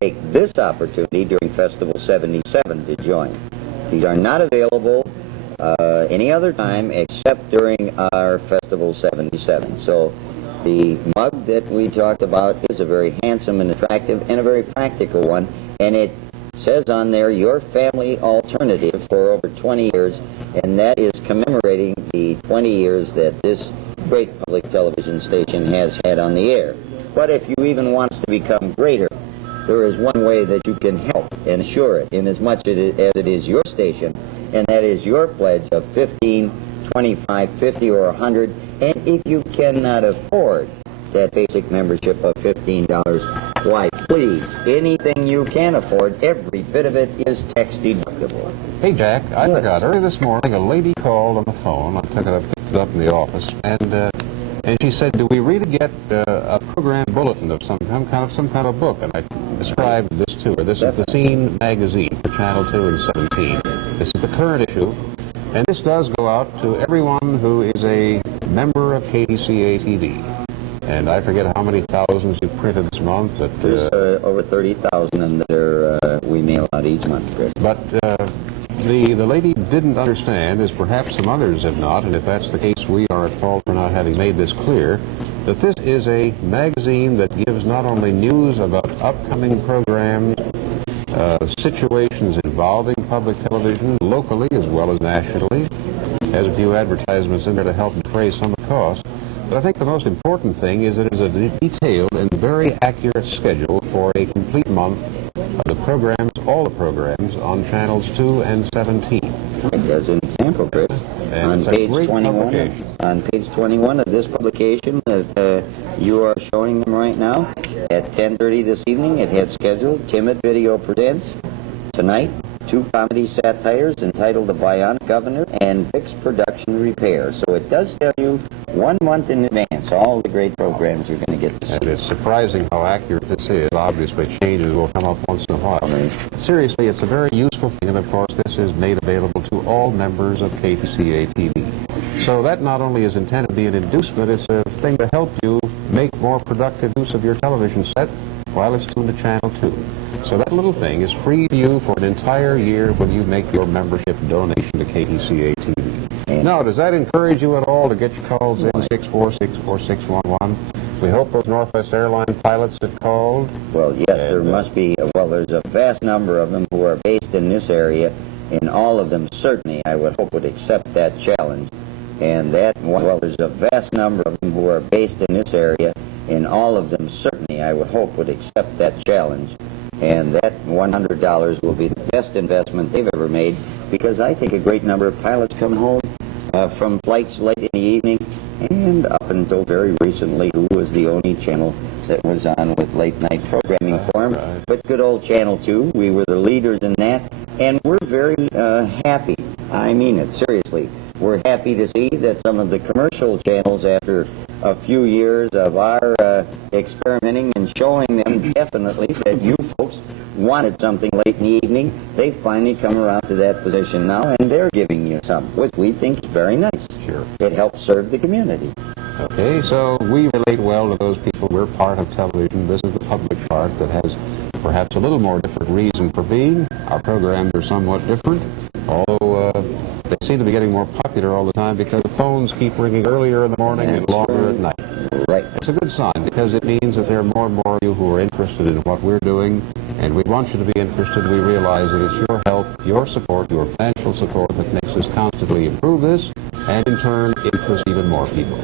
take this opportunity during Festival 77 to join. These are not available any other time except during our Festival 77. So the mug that we talked about is a very handsome and attractive and a very practical one, and it says on there, your family alternative for over 20 years, and that is commemorating the 20 years that this great public television station has had on the air. But if you even want to become greater, there is one way that you can help and assure it, in as much as it is your station, and that is your pledge of 15, 25, 50, or 100. And if you cannot afford that basic membership of $15, why, please, anything you can afford, every bit of it is tax deductible. Hey, Jack, I forgot. Early this morning, a lady called on the phone. I picked it up in the office, and she said, "Do we really get a program bulletin of some kind of book?" And I described this to her. This is the Scene magazine for Channel 2 and 17. This is the current issue, and this does go out to everyone who is a member of KTCA TV. And I forget how many thousands you printed this month. But there's over 30,000 that we mail out each month, Chris. But the lady didn't understand, as perhaps some others have not, and if that's the case, we are at fault for not having made this clear, that this is a magazine that gives not only news about upcoming programs, situations involving public television, locally as well as nationally, has a few advertisements in there to help defray some of the cost. But I think the most important thing is that it is a detailed and very accurate schedule for a complete month of the programs, all the programs, on channels 2 and 17. As an example, Chris, on page 21 of this publication that you are showing them right now, at 10:30 this evening, it had scheduled Timid Video Presents tonight, 2 comedy satires entitled The Bionic Governor and Fixed Production Repair. So it does tell you 1 month in advance all the great programs you're going to get to see. And it's surprising how accurate this is. Obviously, changes will come up once in a while. Right. Seriously, it's a very useful thing, and of course, this is made available to all members of KTCA TV. So that not only is intended to be an inducement, it's a thing to help you make more productive use of your television set while it's tuned to Channel 2. So that little thing is free to you for an entire year when you make your membership donation to KTCA TV. Now, does that encourage you at all to get your calls in 646-4611? We hope those Northwest Airline pilots that called. Well, yes, there must be. Well, there's a vast number of them who are based in this area, and all of them certainly, I would hope, would accept that challenge. And that, well, there's a vast number of them who are based in this area, and all of them certainly, I would hope, would accept that challenge. And that $100 will be the best investment they've ever made, because I think a great number of pilots come home from flights late in the evening, and up until very recently, who was the only channel that was on with late night programming for them. But good old Channel 2, we were the leaders in that, and we're very happy. I mean it, seriously. We're happy to see that some of the commercial channels, after a few years of our experimenting and showing them definitely that you folks wanted something late in the evening, they finally come around to that position now, and they're giving you some, which we think is very nice. Sure. It helps serve the community. Okay, so we relate well to those people. We're part of television. This is the public part that has perhaps a little more different reason for being. Our programs are somewhat different, although they seem to be getting more popular all the time because the phones keep ringing earlier in the morning and longer at night. Right. It's a good sign, because it means that there are more and more of you who are interested in what we're doing, and we want you to be interested. We realize that it's your help, your support, your financial support that makes us constantly improve this, and in turn interests even more people.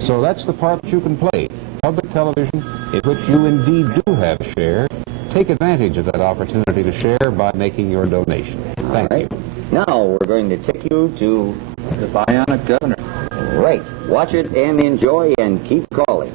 So that's the part that you can play. Public television, in which you indeed do have a share. Take advantage of that opportunity to share by making your donation. Thank you. Now we're going to take you to The Bionic Governor. Right. Watch it and enjoy and keep calling.